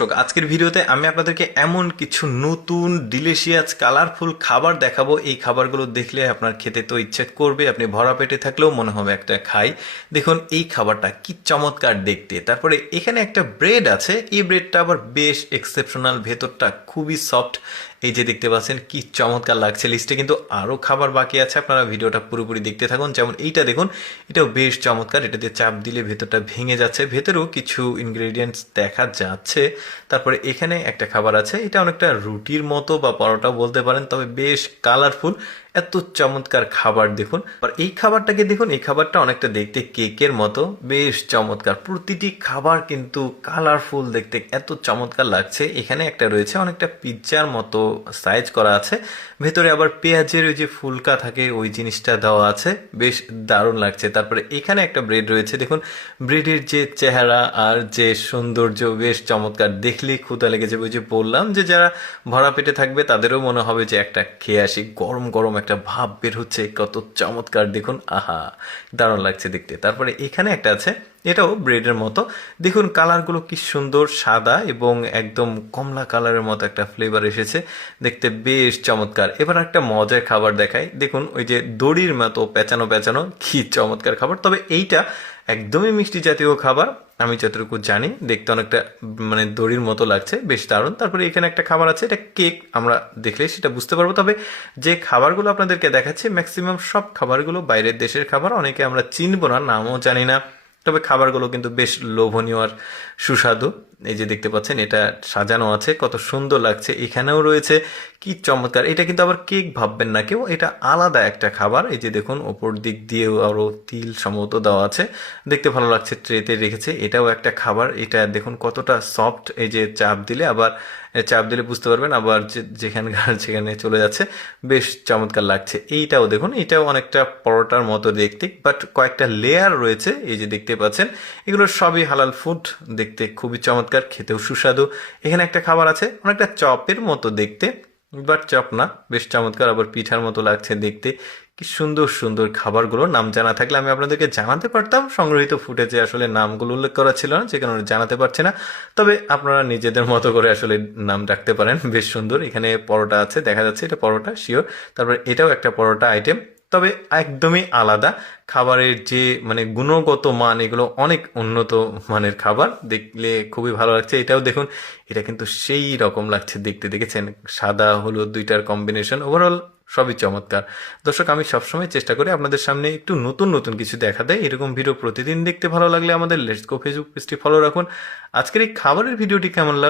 দর্শক, আজকের ভিডিওতে আমি আপনাদেরকে এমন কিছু নতুন ডিলিশিয়াস কালারফুল খাবার দেখাবো। এই খাবারগুলো দেখলে আপনার খেতে তো ইচ্ছে করবে, আপনি ভরা পেটে থাকলেও মনে হবে একটা খাই। দেখুন এই খাবারটা কি চমৎকার দেখতে। তারপরে এখানে একটা ব্রেড আছে, এই ব্রেডটা আবার বেশ এক্সেপশনাল, ভেতরটা খুবই সফট। এই যে দেখতে পাচ্ছেন কি চমৎকার লাগছে। লিস্টে কিন্তু আরও খাবার বাকি আছে, আপনারা ভিডিওটা পুরোপুরি দেখতে থাকুন। যেমন এইটা দেখুন, এটাও বেশ চমৎকার, এটাতে চাপ দিলে ভেতরটা ভেঙে যাচ্ছে, ভেতরেও কিছু ইনগ্রেডিয়েন্টস দেখা যাচ্ছে। তারপরে এখানে একটা খাবার আছে, এটা অনেকটা রুটির মতো বা পরোটা বলতে পারেন, তবে বেশ কালারফুল। এত চমৎকার খাবার দেখুন। আর এই খাবারটাকে দেখুন, এই খাবারটা অনেকটা দেখতে কেকের মতো, বেশ চমৎকার। প্রতিটি খাবার কিন্তু কালারফুল, দেখতে এত চমৎকার লাগছে। এখানে একটা রয়েছে অনেকটা পিৎজার মতো সাইজ করা আছে, ভেতরে আবার পেঁয়াজের ওই যে ফুলকা থাকে ওই জিনিসটা দেওয়া আছে, বেশ দারুণ লাগছে। তারপরে এখানে একটা ব্রেড রয়েছে, দেখুন ব্রেডের যে চেহারা আর যে সৌন্দর্য বেশ চমৎকার। দেখলেই ক্ষুধা লেগে যাবে। ওই যে বললাম যে যারা ভরা পেটে থাকবে তাদেরও মনে হবে যে একটা খেয়ে আসি। গরম গরম একটা ভাব বের হচ্ছে, কত চমৎকার দেখুন, আহা দারুণ লাগছে দেখতে। তারপরে এখানে একটা আছে, এটাও ব্রেডের মতো। দেখুন কালারগুলো কি সুন্দর, সাদা এবং একদম কমলা কালারের মতো একটা ফ্লেভার এসেছে, দেখতে বেশ চমৎকার। এবার একটা মজার খাবার দেখাই, দেখুন ওই যে দড়ির মতো পেঁচানো পেঁচানো, কি চমৎকার খাবার। তবে এইটা একদমই মিষ্টি জাতীয় খাবার, আমি যতটুকু জানি। দেখতে অনেকটা মানে দড়ির মতো লাগছে, বেশ দারুণ। তারপরে এখানে একটা খাবার আছে, এটা কেক, আমরা দেখলে সেটা বুঝতে পারবো। তবে যে খাবারগুলো আপনাদেরকে দেখাচ্ছি ম্যাক্সিমাম সব খাবারগুলো বাইরের দেশের খাবার, অনেকে আমরা চিনবো না, নামও জানি না। তবে খাবারগুলো কিন্তু বেশ লোভনীয় আর সুস্বাদু। এই যে দেখতে পাচ্ছেন এটা সাজানো আছে, কত সুন্দর লাগছে। এখানেও রয়েছে, কি চমৎকার। এটা কিন্তু আবার কেক ভাববেন না কেউ, এটা আলাদা একটা খাবার। এই যে দেখুন ওপর দিক দিয়েও আরও তিল সম্ভবত দেওয়া আছে, দেখতে ভালো লাগছে, ট্রেতে রেখেছে। এটাও একটা খাবার, এটা দেখুন কতটা সফট। এই যে চাপ দিলে আবার, চাপ দিলে বুঝতে পারবেন আবার যেখানকার সেখানে চলে যাচ্ছে, বেশ চমৎকার লাগছে। এইটাও দেখুন, এটাও অনেকটা পরোটার মতো দেখতে, বাট কয়েকটা লেয়ার রয়েছে, এই যে দেখতে পাচ্ছেন। এগুলো সবই হালাল ফুড, দেখতে খুবই চমৎকার, খেতেও সুস্বাদু। এখানে একটা খাবার আছে অনেকটা চপের মতো দেখতে, বাট চপ না, বেশ চমৎকার, আবার পিঠার মতো লাগছে দেখতে। কি সুন্দর সুন্দর খাবারগুলো, নাম জানা থাকলে আমি আপনাদেরকে জানাতে পারতাম। সংগ্রহীত ফুটেজে আসলে নামগুলো উল্লেখ করা ছিল না, যে কারণে জানাতে পারছি না। তবে আপনারা নিজেদের মতো করে আসলে নাম রাখতে পারেন। বেশ সুন্দর। এখানে পরোটা আছে, দেখা যাচ্ছে এটা পরোটা শিওর। তারপরে এটাও একটা পরোটা আইটেম, তবে একদমই আলাদা। খাবারের যে মানে গুণগত মান, এগুলো অনেক উন্নত মানের খাবার, দেখলে খুবই ভালো লাগছে। এটাও দেখুন, এটা কিন্তু সেই রকম লাগছে দেখতে, দেখেছেন সাদা হলুদ দুইটার কম্বিনেশন, ওভারঅল সবই চমৎকার। দর্শক, আমি সবসময় চেষ্টা করি আপনাদের সামনে একটু নতুন নতুন কিছু দেখা দেয়। এরকম ভিডিও প্রতিদিন দেখতে ভালো লাগলে আমাদের লেটস গো ফেসবুক পেজটি ফলো রাখুন। আজকের এই খাবারের ভিডিওটি কেমন লাগলো